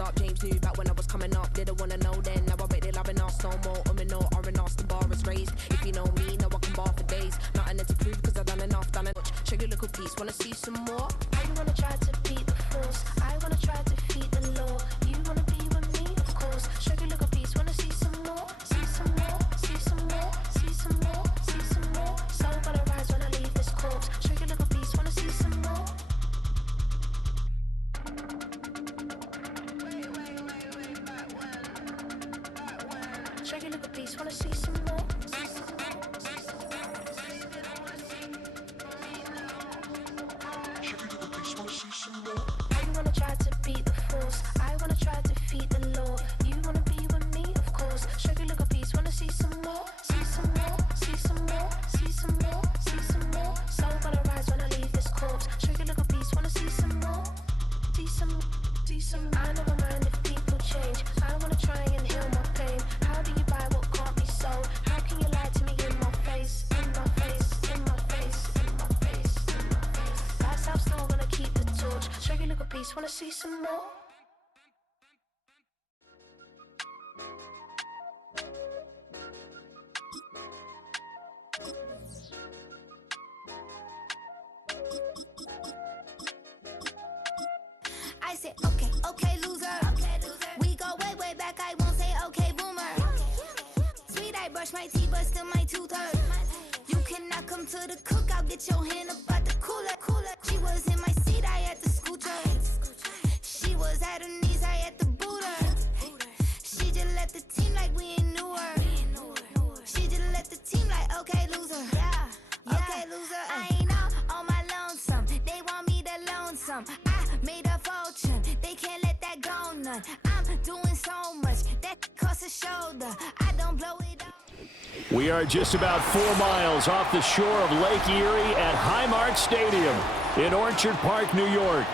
up. James knew back when I was coming up. Didn't wanna know then. Now I bet they loving us no more. No, R&R's the bar is raised. If you know me, now I can bar for days. Nothing to prove cause I've done enough, done it. Check your little piece, wanna see some more? I wanna try to beat the force. I wanna try to defeat the law. You wanna be with me, of course. Check your little piece, wanna see some more? See some more, see some more, see some more, see some more. Soul gonna rise when I leave this corpse. Check your little piece, wanna see some more? Check your little piece, wanna see some more? I wanna try to beat the force. I wanna try to defeat the law. You wanna be with me, of course. Check your little piece, wanna see some more? See some more, see some more, see some more, see some more. Soul gonna rise when I leave this corpse. Check your little piece, wanna see some more? See some, see some. I never mind if people change. I wanna try and heal my pain. How do you buy what can't be sold? How can you lie to me in my face? In my face, in my face, in my face, in my face. That's how still gonna keep the torch. Check your little piece, wanna see some more? I said, okay, okay, loser. We go way, way back. I won't say okay, boomer. Sweet, I brush my teeth, but still my tooth hurt. You cannot come to the cookout, get your hand up at the cooler. She was in my seat, I had to scoot her. She was at her knees, I had to boot her. She just left the team like we ain't knew her. She just left the team like, okay, loser. Yeah, okay, loser. I ain't out on my lonesome. They want me to loan some. I made a fortune. They can't let that go none. I'm doing so much that costs a shoulder. I don't blow it up. We are just about 4 miles off the shore of Lake Erie at Highmark Stadium in Orchard Park, New York.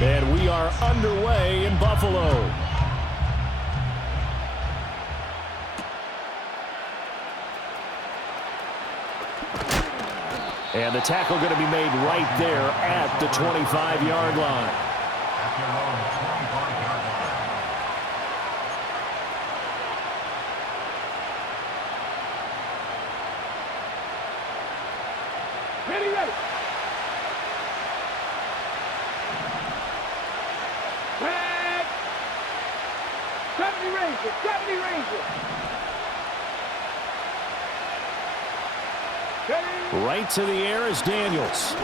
And we are underway in Buffalo. And the tackle going to be made right there at the 25-yard line. Ready, ready. Red. 70 Rangers, 70 Rangers. Right to the air is Daniels.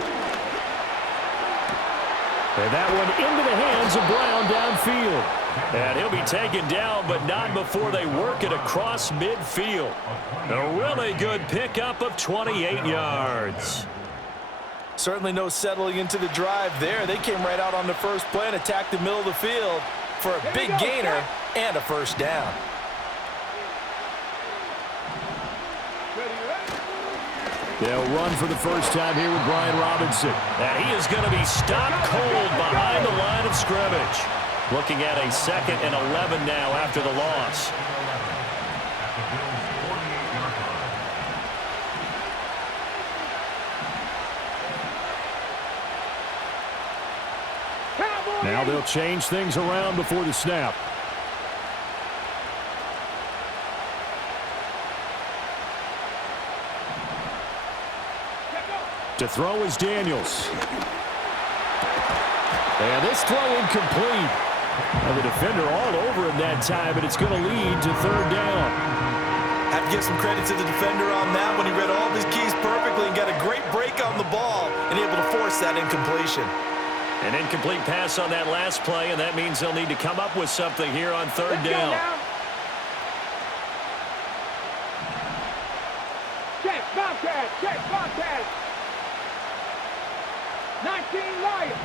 And that one into the hands of Brown downfield. And he'll be taken down, but not before they work it across midfield. A really good pickup of 28 yards. Certainly no settling into the drive there. They came right out on the first play and attacked the middle of the field for a big gainer and a first down. They'll run for the first time here with Brian Robinson. And he is going to be stopped cold behind the line of scrimmage. Looking at a 2nd and 11 now after the loss. Now they'll change things around before the snap. To throw is Daniels. And this throw incomplete. And the defender all over him that time, and it's going to lead to 3rd down. Have to give some credit to the defender on that when he read all of his keys perfectly and got a great break on the ball and able to force that incompletion. An incomplete pass on that last play, and that means they'll need to come up with something here on 3rd down. Check, Bobcat, check, Bobcat. 19 Lions.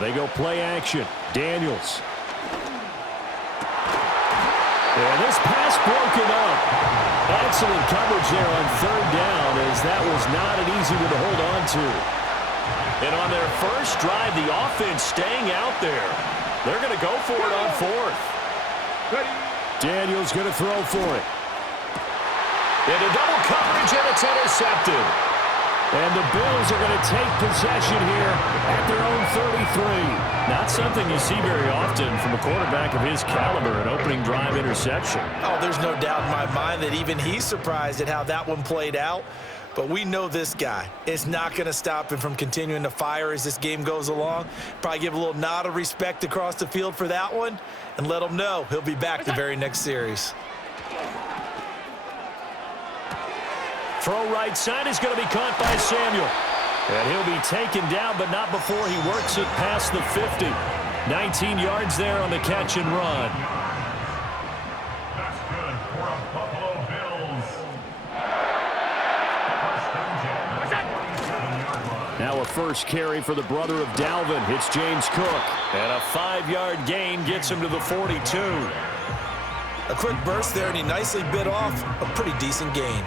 They go play action. Daniels. And this pass broken up. Excellent coverage there on third down, as that was not an easy one to hold on to. And on their first drive, the offense staying out there. They're going to go for it on fourth. Daniels going to throw for it. Into double coverage, and it's intercepted. And the Bills are going to take possession here at their own 33. Not something you see very often from a quarterback of his caliber, an opening drive interception. Oh, there's no doubt in my mind that even he's surprised at how that one played out. But we know this guy is not going to stop him from continuing to fire as this game goes along. Probably give a little nod of respect across the field for that one and let him know he'll be back the very next series. Throw right side is going to be caught by Samuel. And he'll be taken down, but not before he works it past the 50. 19 yards there on the catch and run. That's good for a Buffalo Bills. Now a first carry for the brother of Dalvin. It's James Cook. And a 5-yard gain gets him to the 42. A quick burst there, and he nicely bit off a pretty decent gain.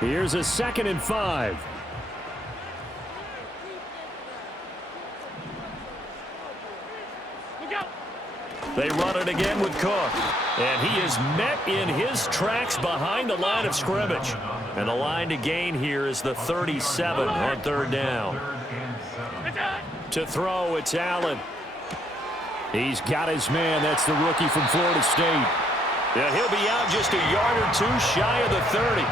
Here's a 2nd and 5. They run it again with Cook. And he is met in his tracks behind the line of scrimmage. And the line to gain here is the 37 on third down. To throw, it's Allen. He's got his man. That's the rookie from Florida State. Yeah, he'll be out just a yard or two shy of the 30.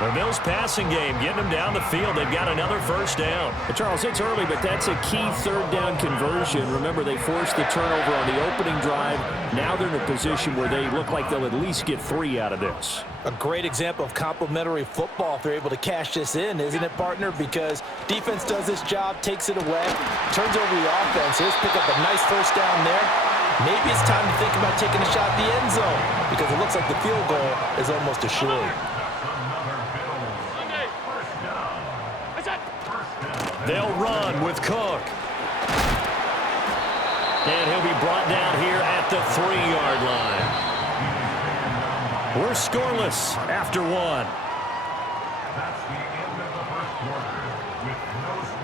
The Bills passing game, getting them down the field. They've got another first down. Well, Charles, it's early, but that's a key third down conversion. Remember, they forced the turnover on the opening drive. Now they're in a position where they look like they'll at least get 3 out of this. A great example of complementary football if they're able to cash this in, isn't it, partner? Because defense does this job, takes it away, turns over the offense. Here's pick up a nice first down there. Maybe it's time to think about taking a shot at the end zone because it looks like the field goal is almost assured. They'll run with Cook. And he'll be brought down here at the 3-yard line. We're scoreless after 1.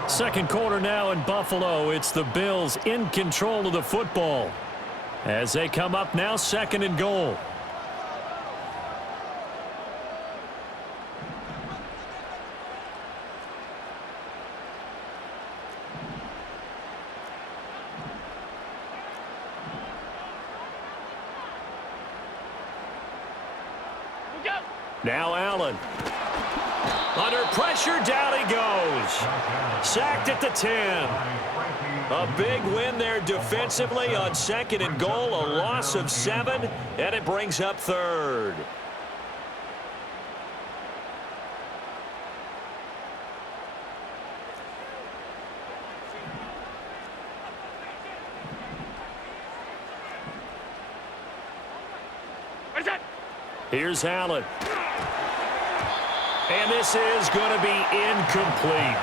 Second quarter now in Buffalo. It's the Bills in control of the football as they come up now 2nd and goal. Now Allen. Under pressure, down he goes. Sacked at the 10. A big win there defensively on 2nd and goal. A loss of 7, and it brings up 3rd. Here's Allen. And this is going to be incomplete.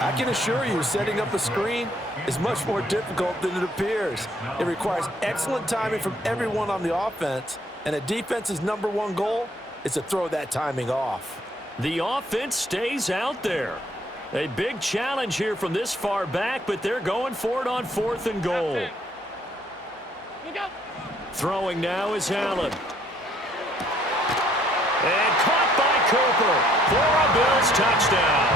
I can assure you, setting up a screen is much more difficult than it appears. It requires excellent timing from everyone on the offense, and a defense's #1 goal is to throw that timing off. The offense stays out there. A big challenge here from this far back, but they're going for it on 4th and goal. Throwing now is Allen. And caught by Cooper for a Bills touchdown.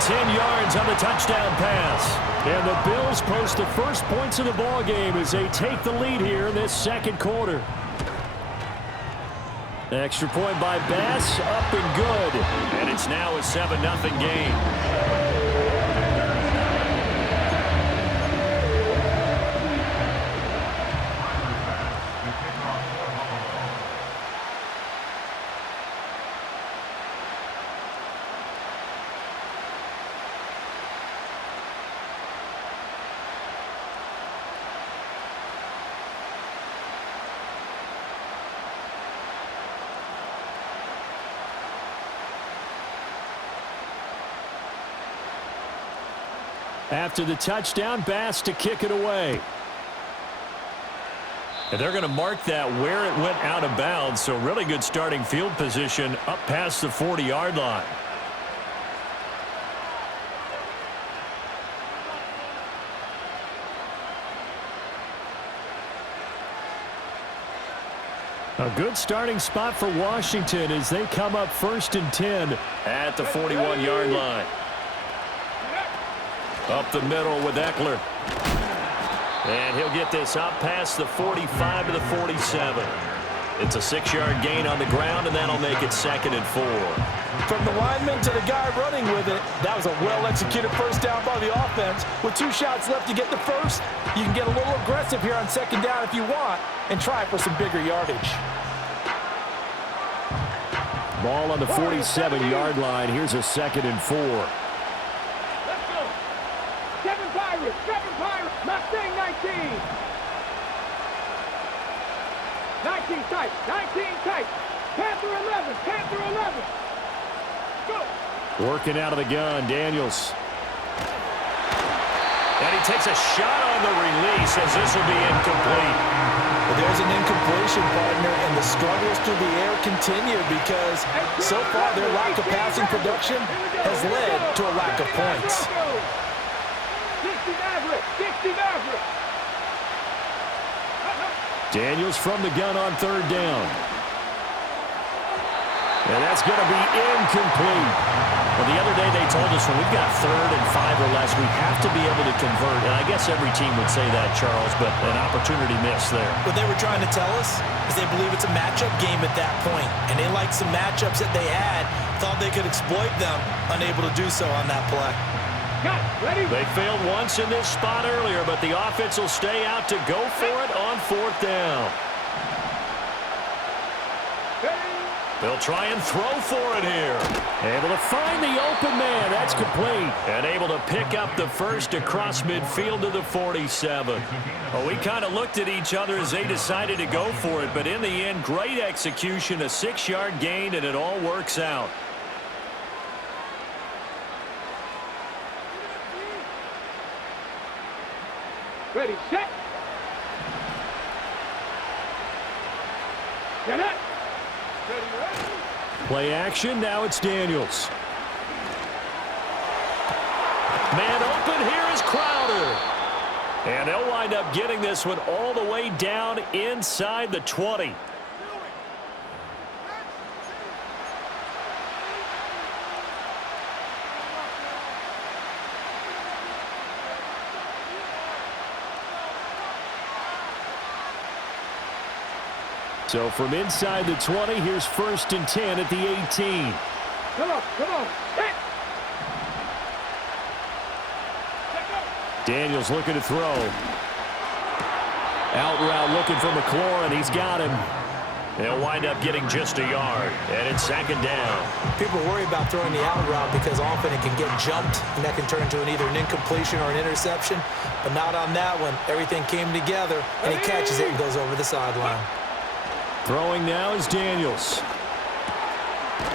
10 yards on the touchdown pass. And the Bills post the first points of the ball game as they take the lead here in this 2nd quarter. Extra point by Bass, up and good. And it's now a 7-0 game. After the touchdown, Bass to kick it away. And they're going to mark that where it went out of bounds, so really good starting field position up past the 40-yard line. A good starting spot for Washington as they come up 1st and 10 at the 41-yard line. Up the middle with Eckler. And he'll get this up past the 45 to the 47. It's a 6-yard gain on the ground, and that'll make it 2nd and 4. From the lineman to the guy running with it, that was a well-executed first down by the offense. With 2 shots left to get the first, you can get a little aggressive here on 2nd down if you want and try for some bigger yardage. Ball on the 47-yard line. Here's a 2nd and 4. Let's go. 7 Pirates. Mustang 19. 19 tight. Panther 11. Go. Working out of the gun, Daniels. And he takes a shot on the release as this will be incomplete. But there's an incompletion, partner, and the struggles through the air continue because so far their lack of passing production has led to a lack of points. 60 Maverick. Daniels from the gun on 3rd down. And that's going to be incomplete. Well, the other day they told us when we've got 3rd and 5 or less, we have to be able to convert. And I guess every team would say that, Charles, but an opportunity missed there. What they were trying to tell us is they believe it's a matchup game at that point, and they liked some matchups that they had, thought they could exploit them, unable to do so on that play. They failed once in this spot earlier, but the offense will stay out to go for it on 4th down. They'll try and throw for it here. Able to find the open man. That's complete. And able to pick up the first across midfield to the 47. Well, we kind of looked at each other as they decided to go for it, but in the end, great execution, a 6-yard gain, and it all works out. Ready, set. Get it. Play action, now it's Daniels. Man open, here is Crowder. And they'll wind up getting this one all the way down inside the 20. So from inside the 20, here's 1st and 10 at the 18. Come on. Hit. Daniels looking to throw. Out route looking for McLaurin. He's got him. They'll wind up getting just a yard. And it's 2nd down. People worry about throwing the out route because often it can get jumped, and that can turn into either an incompletion or an interception. But not on that one. Everything came together, and he catches it and goes over the sideline. Throwing now is Daniels.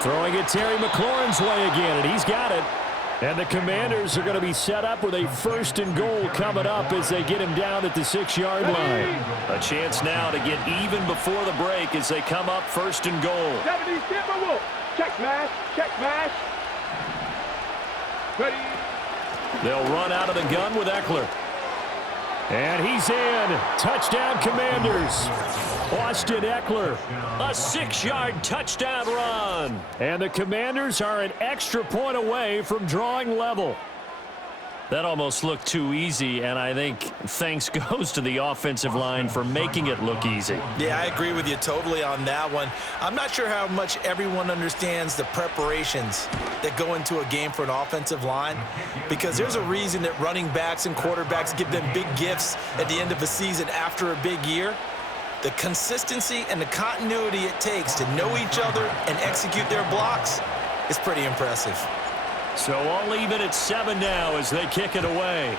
Throwing it Terry McLaurin's way again, and he's got it. And the Commanders are going to be set up with a 1st and goal coming up as they get him down at the 6-yard line. A chance now to get even before the break as they come up 1st and goal. 70 Timberwolf. Check mash. Ready. They'll run out of the gun with Eckler. And he's in. Touchdown, Commanders. Austin Eckler, a 6-yard touchdown run. And the Commanders are an extra point away from drawing level. That almost looked too easy, and I think thanks goes to the offensive line for making it look easy. Yeah, I agree with you totally on that one. I'm not sure how much everyone understands the preparations that go into a game for an offensive line, because there's a reason that running backs and quarterbacks give them big gifts at the end of the season after a big year. The consistency and the continuity it takes to know each other and execute their blocks is pretty impressive. So I'll leave it at 7 now as they kick it away.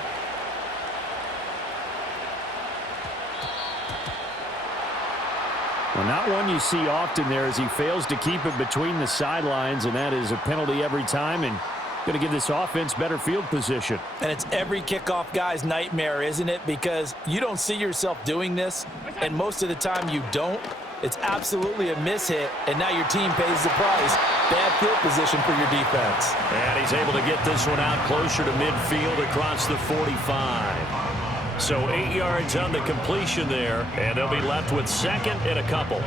Well, not one you see often there as he fails to keep it between the sidelines, and that is a penalty every time. And Going to give this offense better field position. And it's every kickoff guy's nightmare, isn't it? Because you don't see yourself doing this, and most of the time you don't. It's absolutely a mishit, and now your team pays the price. Bad field position for your defense. And he's able to get this one out closer to midfield across the 45. So 8 yards on the completion there, and they'll be left with second and a couple.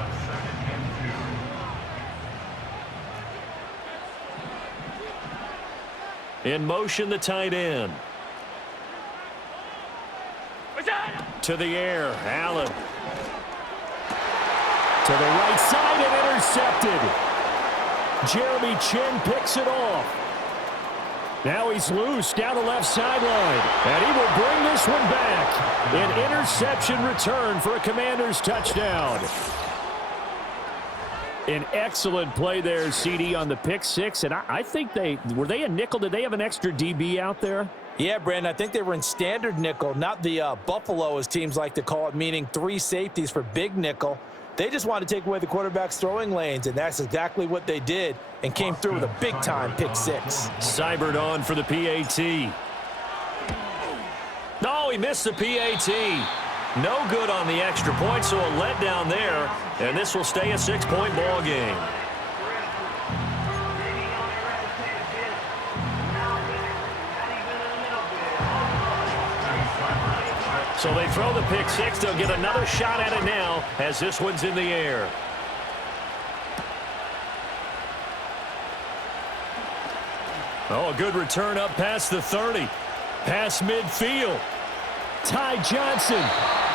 In motion, the tight end. To the air, Allen. To the right side and intercepted. Jeremy Chin picks it off. Now he's loose down the left sideline. And he will bring this one back. An interception return for a Commanders touchdown. An excellent play there, CD, on the pick six. And I think were they a nickel? Did they have an extra DB out there? Yeah, Brandon, I think they were in standard nickel, not the Buffalo, as teams like to call it, meaning 3 safeties for big nickel. They just wanted to take away the quarterback's throwing lanes, and that's exactly what they did, and came through with a big-time pick six. Cybered on for the PAT. No, he missed the PAT. No good on the extra point, so a letdown there, and this will stay a 6-point ball game. So they throw the pick six. They'll get another shot at it now as this one's in the air. Oh, a good return up past the 30. Past midfield. Ty Johnson.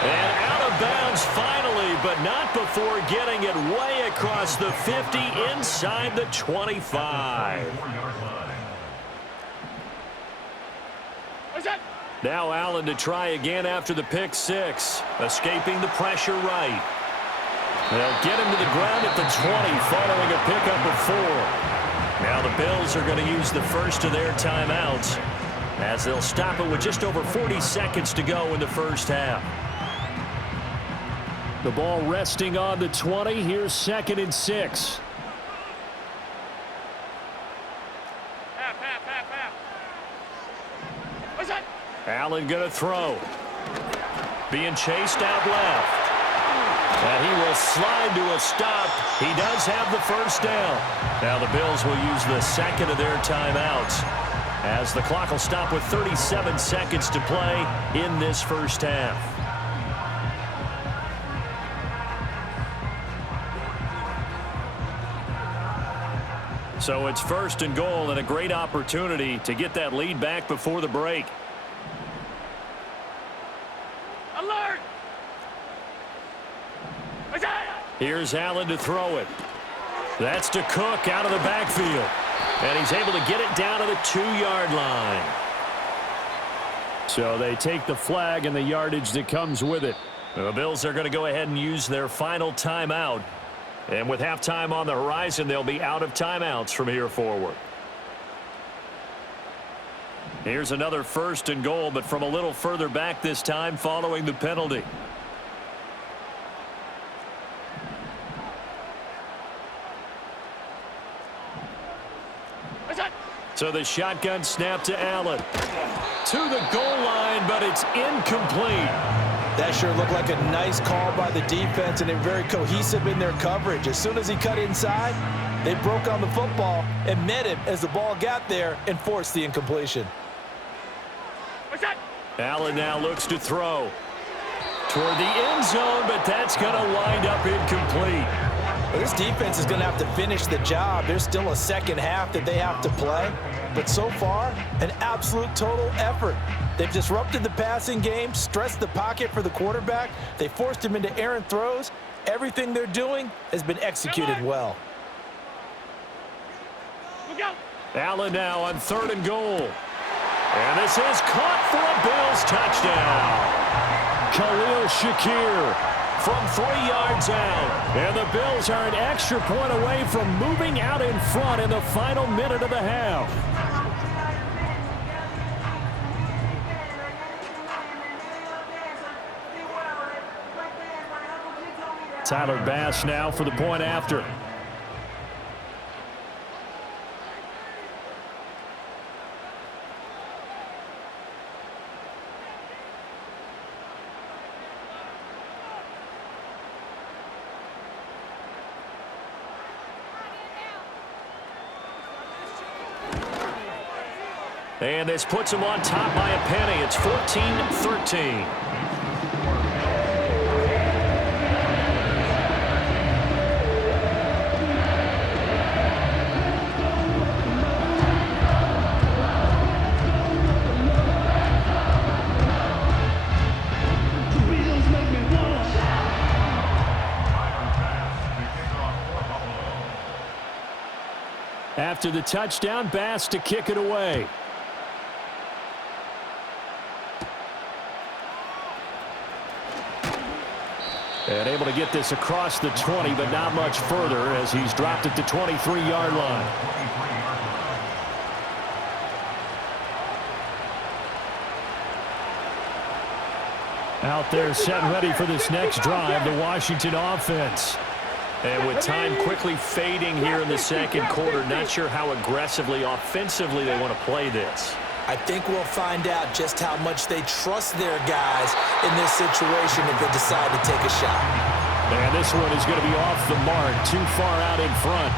And out of bounds finally, but not before getting it way across the 50 inside the 25. Now Allen to try again after the pick six. Escaping the pressure right. They'll get him to the ground at the 20 following a pickup of 4. Now the Bills are going to use the first of their timeouts as they'll stop it with just over 40 seconds to go in the first half. The ball resting on the 20. Here's 2nd and 6. Allen going to throw. Being chased out left. And he will slide to a stop. He does have the first down. Now the Bills will use the second of their timeouts as the clock will stop with 37 seconds to play in this first half. So it's 1st and goal and a great opportunity to get that lead back before the break. Alert! Here's Allen to throw it. That's to Cook out of the backfield. And he's able to get it down to the 2-yard line. So they take the flag and the yardage that comes with it. The Bills are going to go ahead and use their final timeout. And with halftime on the horizon, they'll be out of timeouts from here forward. Here's another 1st and goal, but from a little further back this time following the penalty. So the shotgun snap to Allen. To the goal line, but it's incomplete. That sure looked like a nice call by the defense, and they're very cohesive in their coverage. As soon as he cut inside, they broke on the football and met him as the ball got there and forced the incompletion. Allen now looks to throw toward the end zone, but that's going to wind up incomplete. Well, this defense is going to have to finish the job. There's still a second half that they have to play. But so far, an absolute total effort. They've disrupted the passing game, stressed the pocket for the quarterback. They forced him into errant throws. Everything they're doing has been executed well. Allen now on 3rd and goal. And this is caught for a Bills touchdown. Khalil Shakir from 3 yards out. And the Bills are an extra point away from moving out in front in the final minute of the half. Tyler Bass now for the point after. And this puts them on top by a penny. It's 14-13. After the touchdown, Bass to kick it away. And able to get this across the 20, but not much further as he's dropped at the 23-yard line. Out there set and ready for this next drive, the Washington offense. And with time quickly fading here in the second quarter, not sure how aggressively, offensively they want to play this. I think we'll find out just how much they trust their guys in this situation if they decide to take a shot. And this one is going to be off the mark, too far out in front.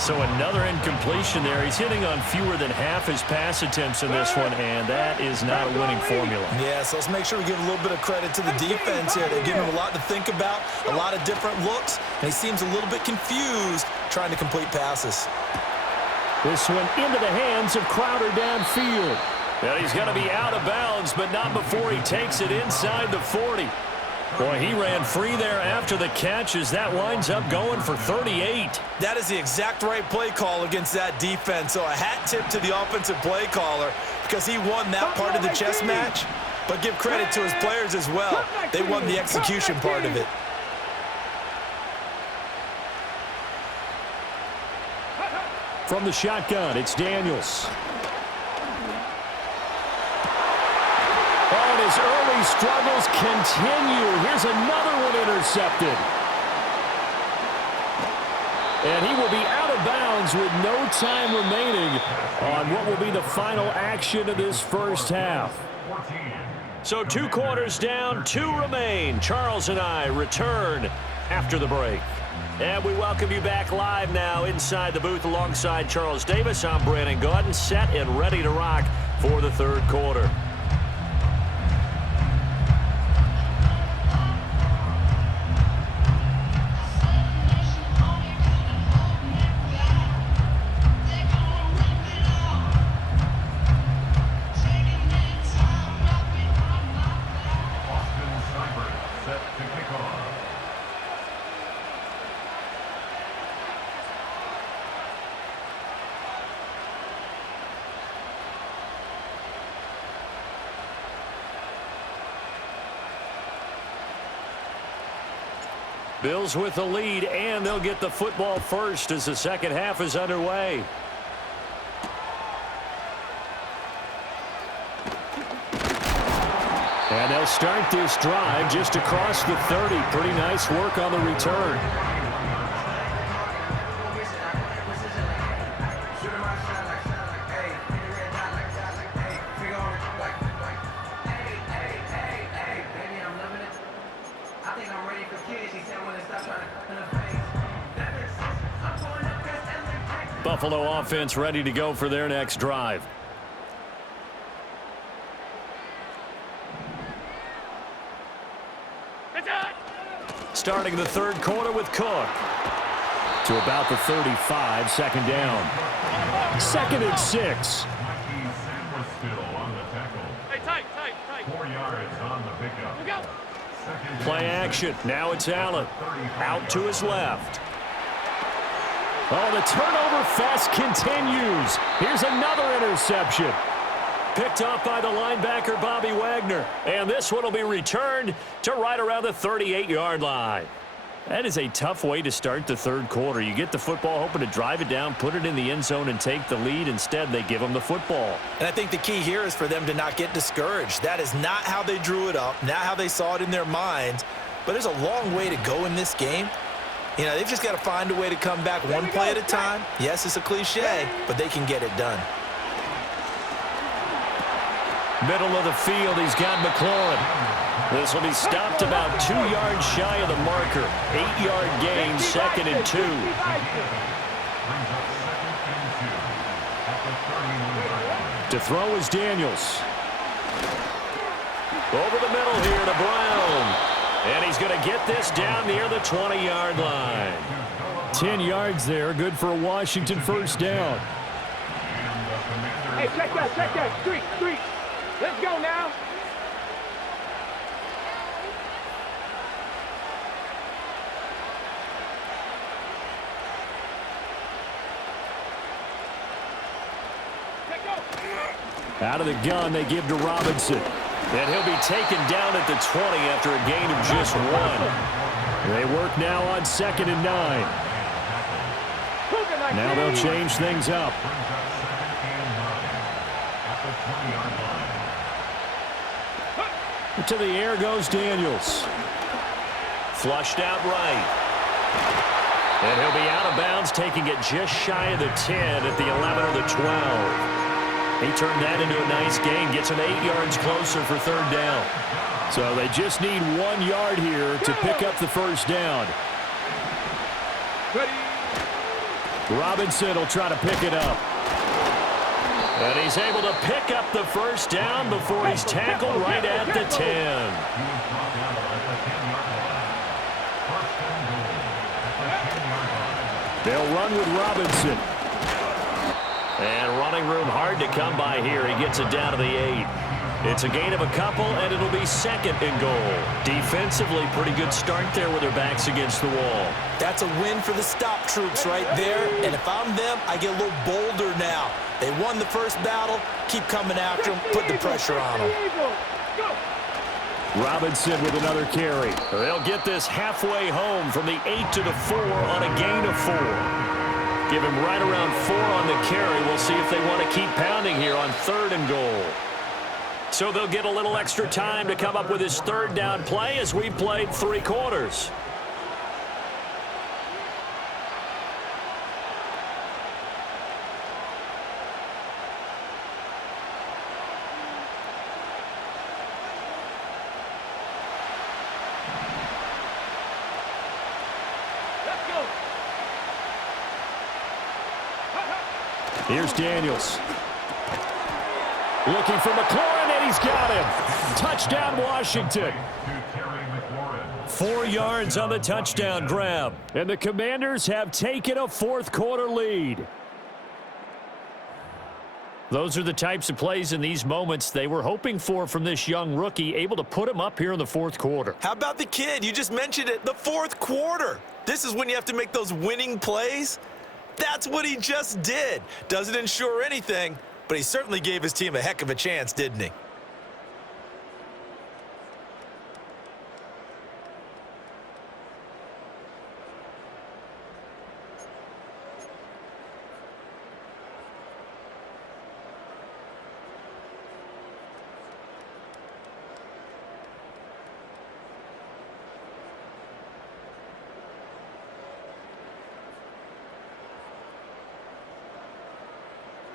So another incompletion there. He's hitting on fewer than half his pass attempts in this one, and that is not a winning formula. Yeah, so let's make sure we give a little bit of credit to the defense here. They're giving him a lot to think about, a lot of different looks, and he seems a little bit confused trying to complete passes. This one into the hands of Crowder downfield. And he's going to be out of bounds, but not before he takes it inside the 40. Boy, he ran free there after the catch as that winds up going for 38. That is the exact right play call against that defense. So a hat tip to the offensive play caller because he won that part of the chess match. But give credit to his players as well. They won the execution part of it. From the shotgun, it's Daniels. And his early struggles continue. Here's another one intercepted. And he will be out of bounds with no time remaining on what will be the final action of this first half. So 2 quarters down, 2 remain. Charles and I return after the break. And we welcome you back live now inside the booth alongside Charles Davis. I'm Brandon Gaudin, set and ready to rock for the third quarter. Bills with the lead, and they'll get the football first as the second half is underway. And they'll start this drive just across the 30. Pretty nice work on the return. Buffalo offense ready to go for their next drive. Starting the third quarter with Cook. To about the 35, second down. 2nd and 6. Play action. Now it's Allen. Out to his left. Oh, the turnover fest continues. Here's another interception. Picked up by the linebacker, Bobby Wagner. And this one will be returned to right around the 38-yard line. That is a tough way to start the third quarter. You get the football, hoping to drive it down, put it in the end zone, and take the lead. Instead, they give them the football. And I think the key here is for them to not get discouraged. That is not how they drew it up, not how they saw it in their minds. But there's a long way to go in this game. You know, they've just got to find a way to come back one play at a time. Yes, it's a cliche, but they can get it done. Middle of the field, he's got McLaurin. This will be stopped about 2 yards shy of the marker. 8-yard gain, 2nd and 2. To throw is Daniels. Over the middle here to Brown. And he's going to get this down near the 20-yard line. 10 yards there, good for a Washington first down. Hey, check that. Street. Let's go now. Out of the gun, they give to Robinson. And he'll be taken down at the 20 after a gain of just 1. They work now on 2nd and 9. Now they'll change things up. To the air goes Daniels. Flushed out right. And he'll be out of bounds, taking it just shy of the 10 at the 11 or the 12. He turned that into a nice gain, gets him 8 yards closer for 3rd down. So they just need 1 yard here to pick up the first down. Robinson will try to pick it up. And he's able to pick up the first down before he's tackled right at the 10. They'll run with Robinson. And running room hard to come by here. He gets it down to the 8. It's a gain of a couple, and it'll be 2nd and goal. Defensively, pretty good start there with their backs against the wall. That's a win for the stop troops right there. And if I'm them, I get a little bolder now. They won the first battle. Keep coming after them. Put the pressure on them. Robinson with another carry. They'll get this halfway home from the 8 to the 4 on a gain of 4. Give him right around 4 on the carry. We'll see if they want to keep pounding here on 3rd and goal. So they'll get a little extra time to come up with his 3rd down play as we've played 3 quarters. Here's Daniels. Looking for McLaurin, and he's got him. Touchdown, Washington. 4 yards on the touchdown grab. And the Commanders have taken a 4th quarter lead. Those are the types of plays in these moments they were hoping for from this young rookie, able to put him up here in the 4th quarter. How about the kid? You just mentioned it, the 4th quarter. This is when you have to make those winning plays. That's what he just did. Doesn't ensure anything, but he certainly gave his team a heck of a chance, didn't he?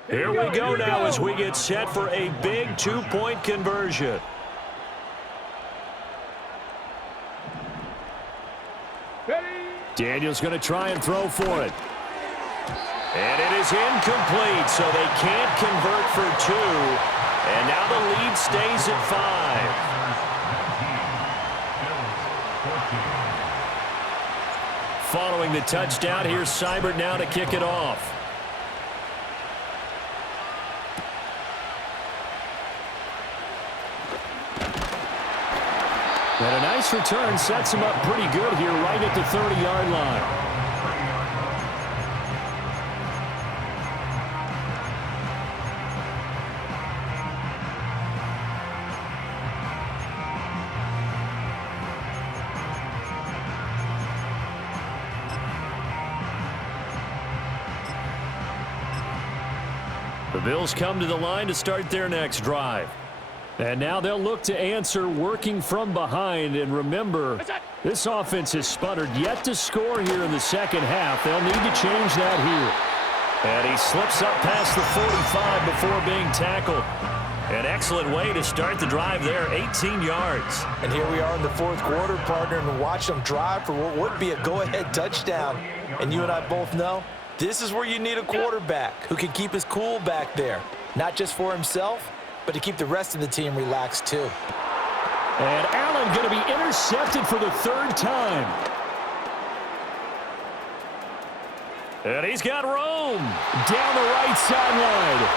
Here we go now as we get set for a big 2-point conversion. Daniels going to try and throw for it. And it is incomplete, so they can't convert for 2. And now the lead stays at 5. Following the touchdown, here's Seibert now to kick it off. And a nice return sets him up pretty good here right at the 30-yard line. The Bills come to the line to start their next drive. And now they'll look to answer working from behind. And remember, this offense has sputtered yet to score here in the second half. They'll need to change that here. And he slips up past the 45 before being tackled. An excellent way to start the drive there, 18 yards. And here we are in the 4th quarter, partner, and watch them drive for what would be a go-ahead touchdown. And you and I both know this is where you need a quarterback who can keep his cool back there. not just for himself, but to keep the rest of the team relaxed too. And Allen going to be intercepted for the third time. And he's got room. Down the right sideline.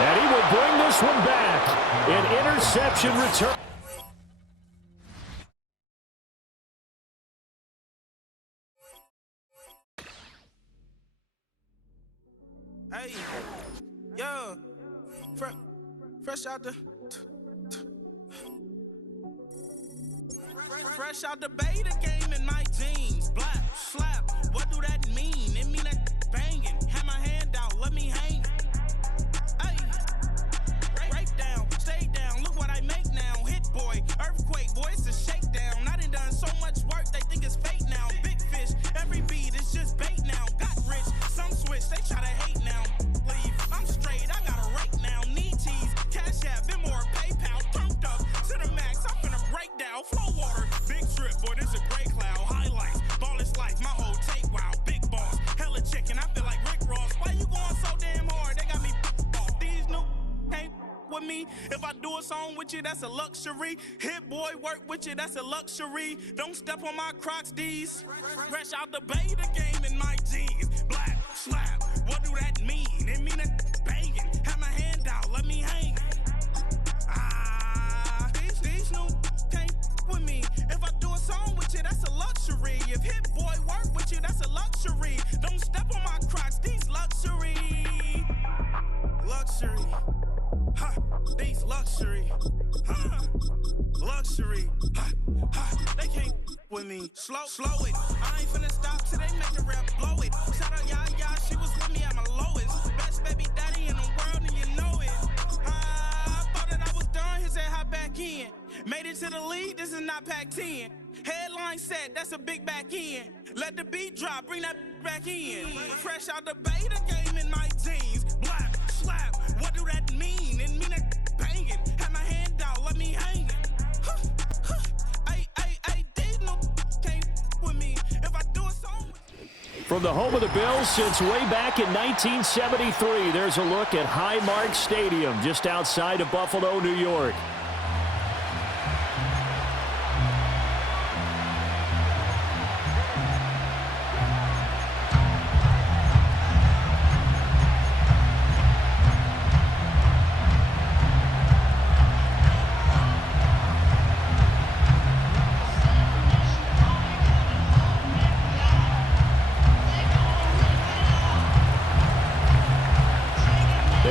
And he will bring this one back. An interception return. Hey, yo, fresh out the beta game in my jeans. Black, slap, what do that mean? It mean that banging. Have my hand out, let me hang. Hey, break down, stay down, look what I make now. Hit boy, earthquake, boy, it's a shakedown. I done so much work, they think it's fake now. Big fish, every beat is just bait now. Got rich, some switch, they try to hate now. Leave, I'm straight, I got a rake now. Need cheese, cash app, been more PayPal. Turned up to the max, I'm finna break down. Flow water, big trip, boy, this a gray cloud. Highlights, ball is life, my whole take, wow. Big boss, hella chicken, I feel like Rick Ross. Why you going so damn hard? They got me off. These new can't with me. If I do a song with you, that's a luxury. Hit boy, work with you, that's a luxury. Don't step on my Crocs, these. Fresh out the beta game in my jeans. Black, slap, what do that mean? It mean that banging. Have my hand out, let me hang. These new can't with me. If I do a song with you, that's a luxury. If hit boy work with you, that's a luxury. Don't step on my Crocs, these luxury. Luxury. Ha, these luxury. Ha, luxury. Ha, ha, they can't with me. Slow it. I ain't finna stop till they make the rap blow it. Shout out Yaya, she was with me at my lowest. Best baby daddy in the world and you know it. I thought that I was done, he said hop back in. Made it to the league, this is not Pac-10. Headline set, that's a big back end. Let the beat drop, bring that back in. Fresh out the beta game in my jeans. Black, slap, what do that mean? It mean that banging. Have my hand out, let me hang. These no can't with me. If I do a song with From the home of the Bills since way back in 1973, there's a look at Highmark Stadium just outside of Buffalo, New York.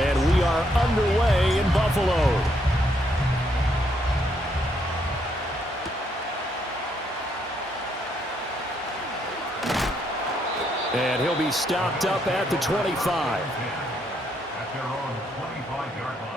And we are underway in Buffalo. And he'll be stopped up at the 25. At their own 25-yard line.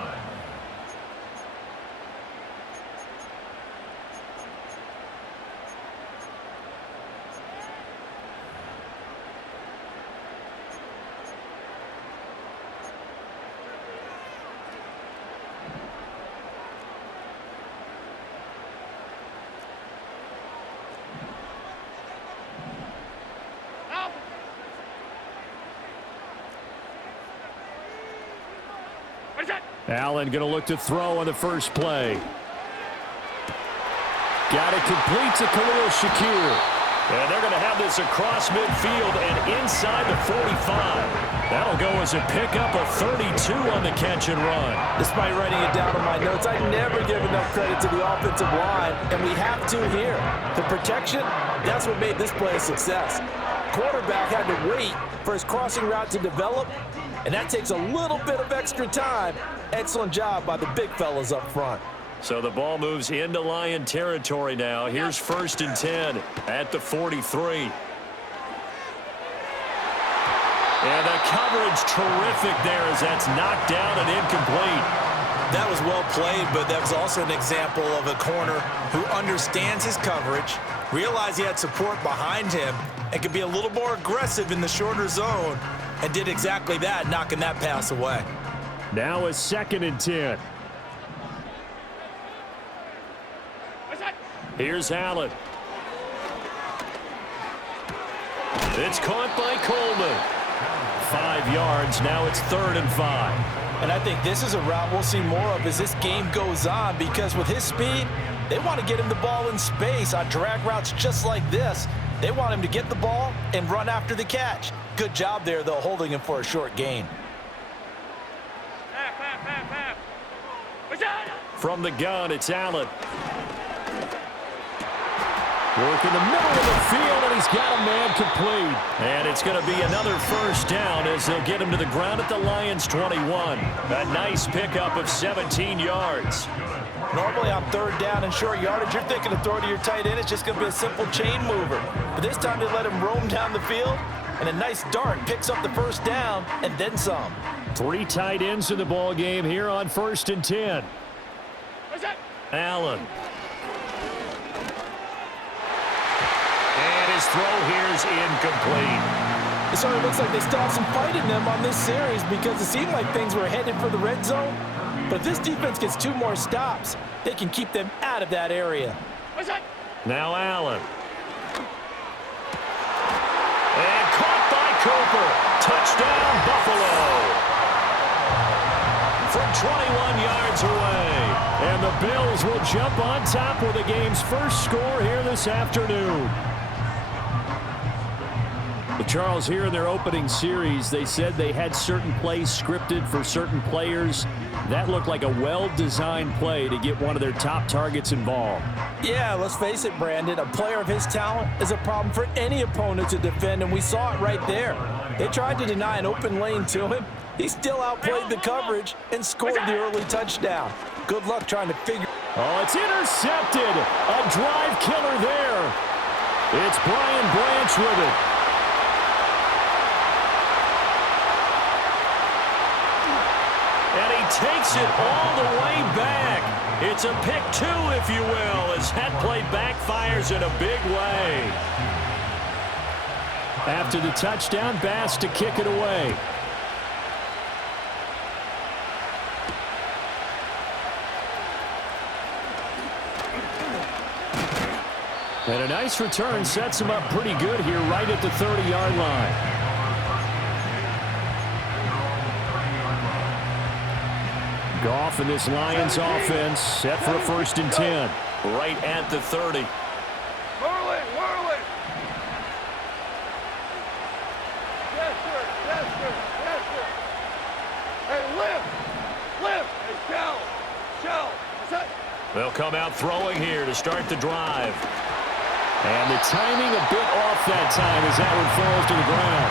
Allen going to look to throw on the first play. Got it complete to Khalil Shakir. And they're going to have this across midfield and inside the 45. That'll go as a pickup of 32 on the catch and run. Despite writing it down on my notes, I never give enough credit to the offensive line, and we have to here. The protection, that's what made this play a success. Quarterback had to wait for his crossing route to develop, and that takes a little bit of extra time. Excellent job by the big fellas up front. So the ball moves into Lion territory now. Here's 1st and 10 at the 43. And the coverage terrific there as that's knocked down and incomplete. That was well played, but that was also an example of a corner who understands his coverage, realized he had support behind him, and could be a little more aggressive in the shorter zone, and did exactly that, knocking that pass away. Now a 2nd and 10. Here's Allen. It's caught by Coleman. 5 yards. Now it's 3rd and 5. And I think this is a route we'll see more of as this game goes on, because with his speed, they want to get him the ball in space on drag routes just like this. They want him to get the ball and run after the catch. Good job there, though, holding him for a short gain. From the gun, it's Allen. Work in the middle of the field, and he's got a man complete. And it's going to be another first down as they'll get him to the ground at the Lions' 21. A nice pickup of 17 yards. Normally on third down and short yardage, you're thinking to throw to your tight end. It's just going to be a simple chain mover. But this time they let him roam down the field, and a nice dart picks up the first down and then some. 3 tight ends in the ball game here on 1st and 10. Allen. And his throw here is incomplete. It sort of looks like they still have some fight in them on this series, because it seemed like things were headed for the red zone. But if this defense gets 2 more stops, they can keep them out of that area. Now Allen. And caught by Cooper. Touchdown, Buffalo. From 21 yards away. And the Bills will jump on top with the game's first score here this afternoon. Well, Charles, here in their opening series, they said they had certain plays scripted for certain players. That looked like a well-designed play to get one of their top targets involved. Yeah, let's face it, Brandon. A player of his talent is a problem for any opponent to defend, and we saw it right there. They tried to deny an open lane to him. He still outplayed the coverage and scored the early touchdown. Good luck trying to figure. Oh, it's intercepted. A drive killer there. It's Brian Branch with it. And he takes it all the way back. It's a pick 2, if you will, as that play backfires in a big way. After the touchdown, Bass to kick it away. And a nice return sets him up pretty good here right at the 30-yard line. Goff and this Lions offense set for a 1st and 10. Right at the 30. Whirl it, whirl it. Yes, sir, yes, sir, yes, sir. Hey, lift. Hey, shell. What's that? They'll come out throwing here to start the drive. And the timing a bit off that time as that one falls to the ground.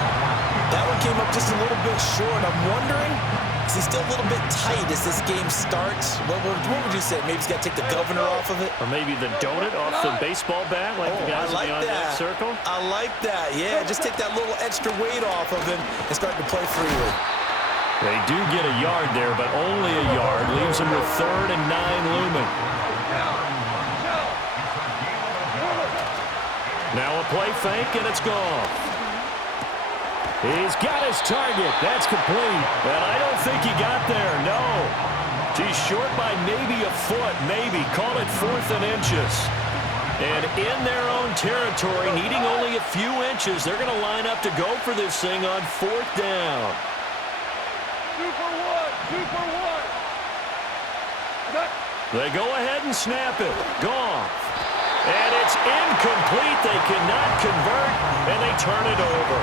That one came up just a little bit short. I'm wondering, is he still a little bit tight as this game starts? What would you say? Maybe he's got to take the governor off of it? Or maybe the donut off the baseball bat, like the guys I like beyond that circle? I like that. Yeah, just take that little extra weight off of him and start to play freely. They do get a yard there, but only a yard. Leaves them with 3rd and 9 looming. Now a play fake, and it's gone. He's got his target. That's complete. And I don't think he got there, no. He's short by maybe a foot, maybe. Call it 4th and inches. And in their own territory, needing only a few inches, they're going to line up to go for this thing on 4th down. 2 for 1. They go ahead and snap it. Gone. And it's incomplete. They cannot convert, and they turn it over.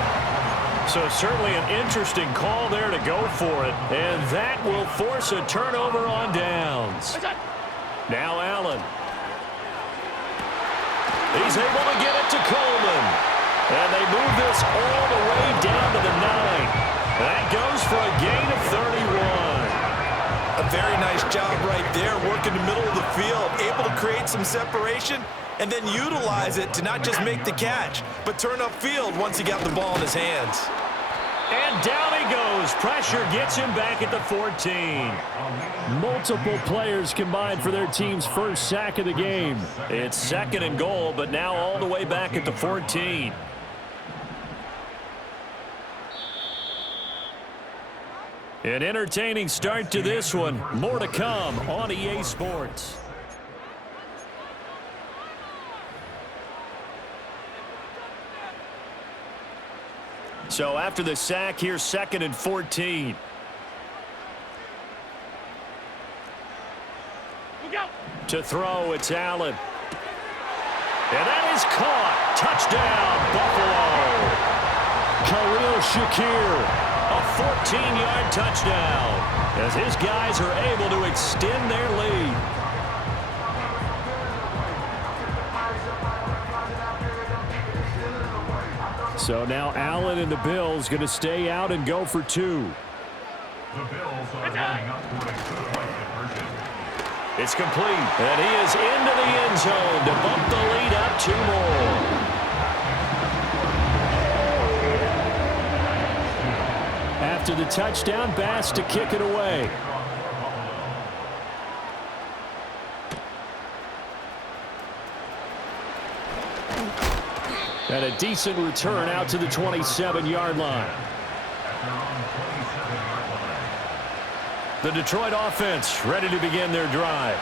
So certainly an interesting call there to go for it. And that will force a turnover on downs. Now Allen. He's able to get it to Coleman. And they move this all the way down to the 9. That goes for a gain of 31. A very nice job right there, working the middle of the field, able to create some separation and then utilize it to not just make the catch, but turn upfield once he got the ball in his hands. And down he goes. Pressure gets him back at the 14. Multiple players combined for their team's first sack of the game. It's 2nd and goal, but now all the way back at the 14. An entertaining start to this one. More to come on EA Sports. So after the sack, here's 2nd and 14. To throw, it's Allen. And that is caught. Touchdown, Buffalo. Khalil Shakir. A 14-yard touchdown as his guys are able to extend their lead. So now Allen and the Bills going to stay out and go for 2. The Bills are lining up for a two-point conversion. It's complete, and he is into the end zone to bump the lead up 2 more. After the touchdown, Bass to kick it away. And a decent return out to the 27-yard line. The Detroit offense ready to begin their drive.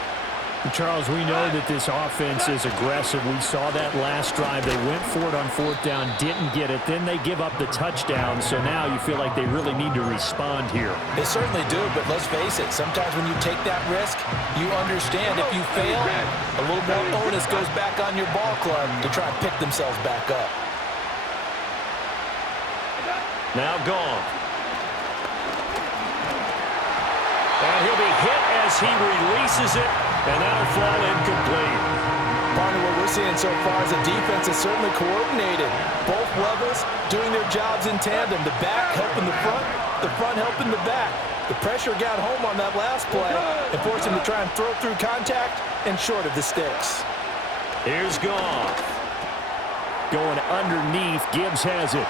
Charles, we know that this offense is aggressive. We saw that last drive. They went for it on 4th down, didn't get it. Then they give up the touchdown. So now you feel like they really need to respond here. They certainly do, but let's face it. Sometimes when you take that risk, you understand if you fail, a little more onus goes back on your ball club to try and pick themselves back up. Now gone. And he'll be hit as he releases it. And that'll fall incomplete. Partner, what we're seeing so far is the defense is certainly coordinated. Both levels doing their jobs in tandem. The back helping the front helping the back. The pressure got home on that last play and forced him to try and throw through contact and short of the sticks. Here's Goff. Going underneath, Gibbs has it.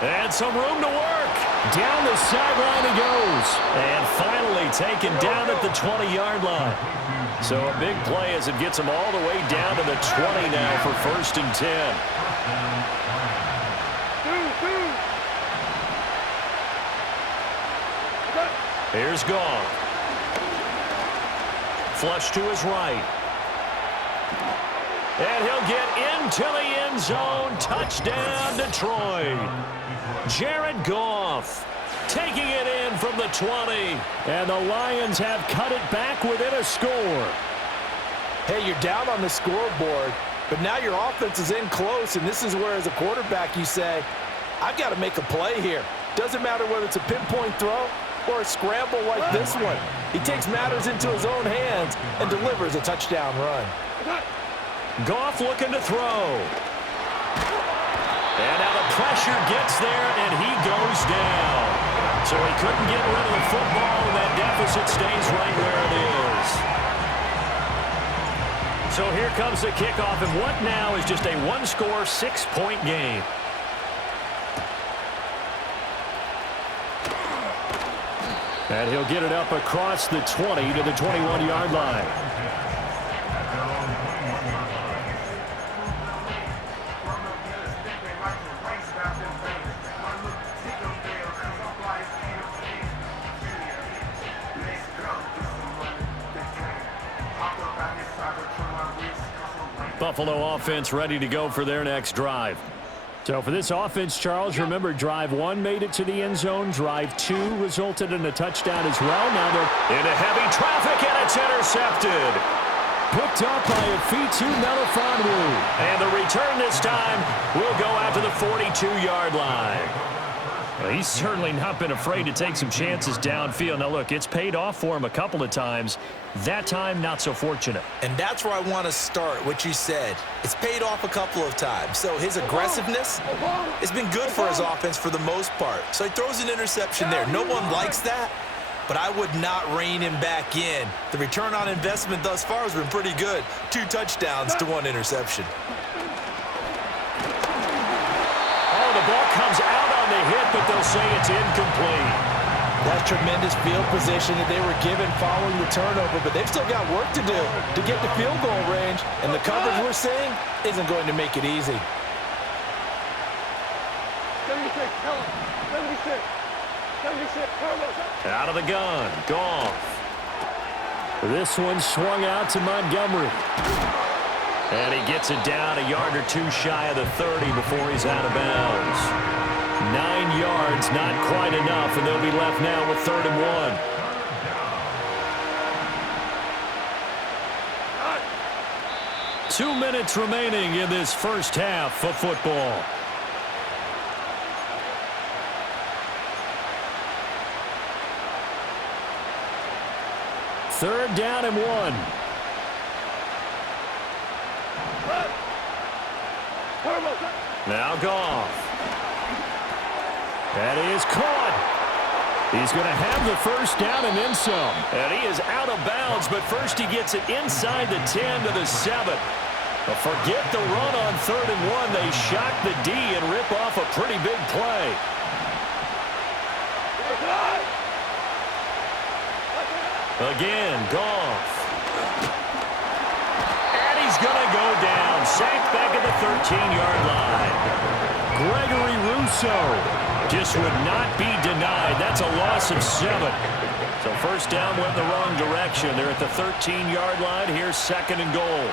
And some room to work. Down the sideline he goes. And finally taken down at the 20-yard line. So a big play as it gets him all the way down to the 20 now for 1st and 10. Here's Goff. Flush to his right. And he'll get into the end zone. Touchdown, Detroit. Jared Goff taking it in from the 20. And the Lions have cut it back within a score. Hey, you're down on the scoreboard, but now your offense is in close, and this is where, as a quarterback, you say, I've got to make a play here. Doesn't matter whether it's a pinpoint throw or a scramble like this one. He takes matters into his own hands and delivers a touchdown run. Goff looking to throw. And now the pressure gets there, and he goes down. So he couldn't get rid of the football, and that deficit stays right where it is. So here comes the kickoff, and what now is just a one-score, 6-point game. And he'll get it up across the 20 to the 21-yard line. Buffalo offense ready to go for their next drive. So for this offense, Charles, remember drive 1 made it to the end zone. Drive 2 resulted in a touchdown as well. Now they're into heavy traffic, and it's intercepted. Picked up by Afitu Melifonwu. And the return this time will go out to the 42-yard line. Well, he's certainly not been afraid to take some chances downfield. Now, look, it's paid off for him a couple of times. That time, not so fortunate. And that's where I want to start, what you said. It's paid off a couple of times. So his aggressiveness has been good for his offense for the most part. So he throws an interception there. No one likes that, but I would not rein him back in. The return on investment thus far has been pretty good. 2 touchdowns to 1 interception. Oh, the ball comes out on the hit, but they'll say it's incomplete. That's tremendous field position that they were given following the turnover, but they've still got work to do to get to field goal range, and the coverage we're seeing isn't going to make it easy. 76, tell him. 76. 76, out of the gun, Goff. This one swung out to Montgomery. And he gets it down a yard or 2 shy of the 30 before he's out of bounds. 9 yards, not quite enough, and they'll be left now with 3rd and 1. 2 minutes remaining in this first half of football. Third down and 1. Now Goff. That is caught. He's going to have the first down and then some. And he is out of bounds, but first he gets it inside the 10 to the 7. But forget the run on 3rd and 1. They shock the D and rip off a pretty big play. Again, Goff. And he's going to go down. Sacked back at the 13-yard line. Gregory Rousseau just would not be denied. That's a loss of 7. So first down went the wrong direction. They're at the 13-yard line. Here's 2nd and goal.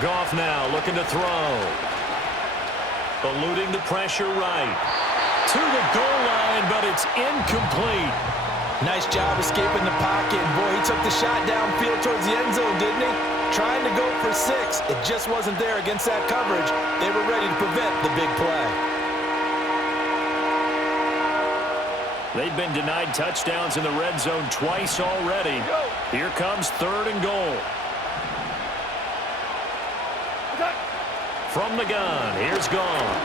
Goff now looking to throw. Eluding the pressure right. To the goal line, but it's incomplete. Nice job escaping the pocket. Boy, he took the shot downfield towards the end zone, didn't he? Trying to go for 6. It just wasn't there against that coverage. They were ready to prevent the big play. They've been denied touchdowns in the red zone twice already. Here comes 3rd and goal. From the gun, here's Goff.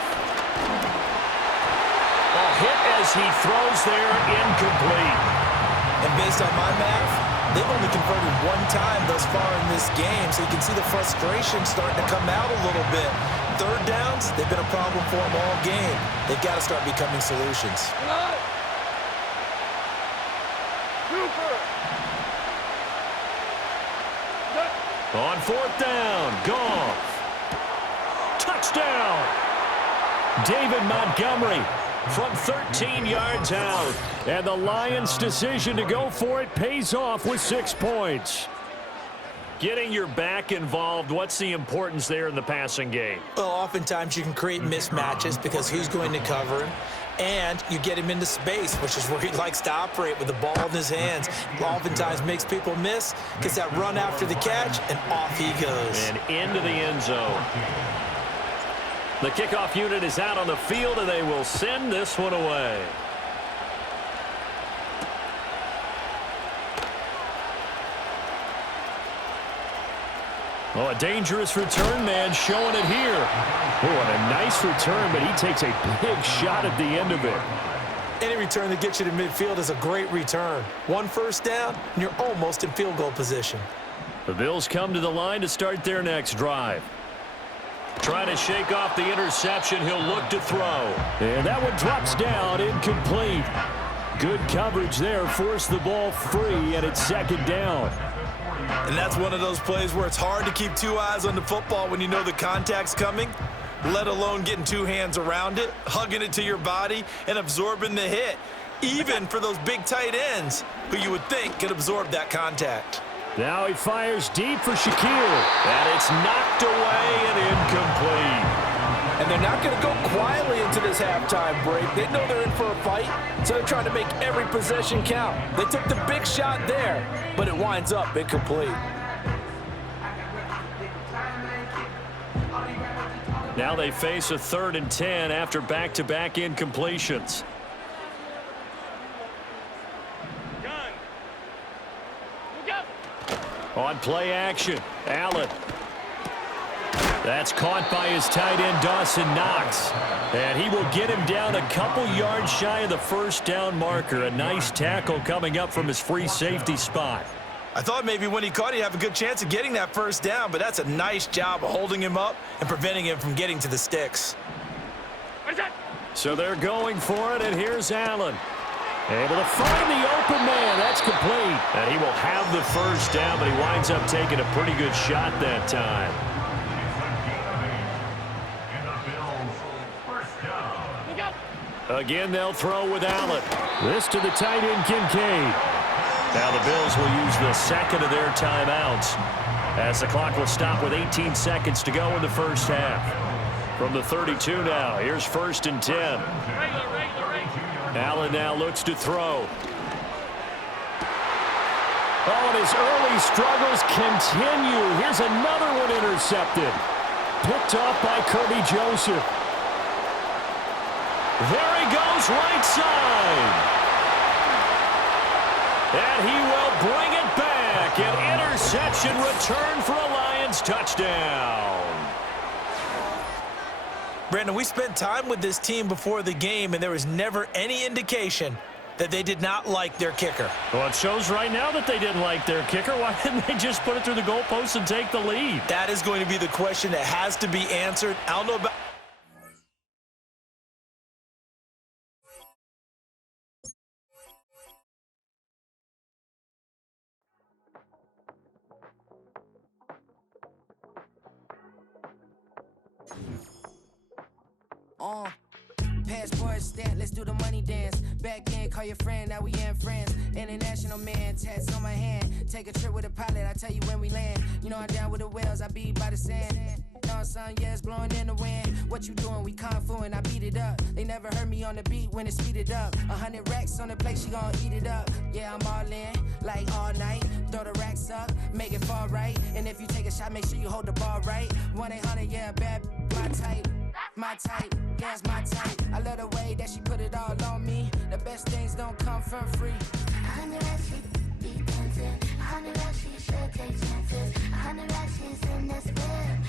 A hit as he throws there, incomplete. And based on my math, they've only converted 1 time thus far in this game, so you can see the frustration starting to come out a little bit. 3rd downs, they've been a problem for them all game. They've got to start becoming solutions. On 4th down, Goff. Touchdown! David Montgomery from 13 yards out. And the Lions' decision to go for it pays off with 6 points. Getting your back involved, what's the importance there in the passing game? Well, oftentimes you can create mismatches because who's going to cover him? And you get him into space, which is where he likes to operate with the ball in his hands. Oftentimes makes people miss, gets that run after the catch, and off he goes. And into the end zone. The kickoff unit is out on the field, and they will send this one away. Oh, a dangerous return man showing it here. Oh, and a nice return, but he takes a big shot at the end of it. Any return that gets you to midfield is a great return. 1 first down, and you're almost in field goal position. The Bills come to the line to start their next drive. Trying to shake off the interception, he'll look to throw. And that one drops down, incomplete. Good coverage there, forced the ball free, and it's 2nd down. And that's one of those plays where it's hard to keep 2 eyes on the football when you know the contact's coming, let alone getting 2 hands around it, hugging it to your body, and absorbing the hit, even for those big tight ends who you would think could absorb that contact. Now he fires deep for Shaquille, and it's knocked away and incomplete. And they're not going to go quietly into this halftime break. They know they're in for a fight, so they're trying to make every possession count. They took the big shot there, but it winds up incomplete. Now they face a 3rd and 10 after back-to-back incompletions. On play action, Allen. That's caught by his tight end, Dawson Knox. And he will get him down a couple yards shy of the first down marker. A nice tackle coming up from his free safety spot. I thought maybe when he caught it, he'd have a good chance of getting that first down, but that's a nice job of holding him up and preventing him from getting to the sticks. So they're going for it, and here's Allen. Able to find the open man. That's complete. And he will have the first down, but he winds up taking a pretty good shot that time. Again, they'll throw with Allen. This to the tight end, Kincaid. Now the Bills will use the 2nd of their timeouts as the clock will stop with 18 seconds to go in the first half. From the 32 now, here's 1st and 10. Allen now looks to throw. Oh, and his early struggles continue. Here's another one intercepted. Picked off by Kirby Joseph. There he goes, right side. And he will bring it back. An interception return for a Lions touchdown. Brandon, we spent time with this team before the game, and there was never any indication that they did not like their kicker. Well, it shows right now that they didn't like their kicker. Why didn't they just put it through the goalpost and take the lead? That is going to be the question that has to be answered. I don't know about... Passport stamp, let's do the money dance. Back in, call your friend, now we in friends. International man, tats on my hand. Take a trip with a pilot, I tell you when we land. You know I'm down with the whales, I be by the sand. No sun, yeah, it's blowing in the wind. What you doing? We kung fu and I beat it up. They never heard me on the beat when it's speeded up. 100 racks on the plate, she gon' eat it up. Yeah, I'm all in, like all night. Throw the racks up, make it fall right. And if you take a shot, make sure you hold the ball right. 1-800, yeah, bad, my type. My type, yeah, it's my type. I love the way that she put it all on me. The best things don't come for free. I knew that she'd be dancing. I knew that she should take chances. I knew that she's in this bed.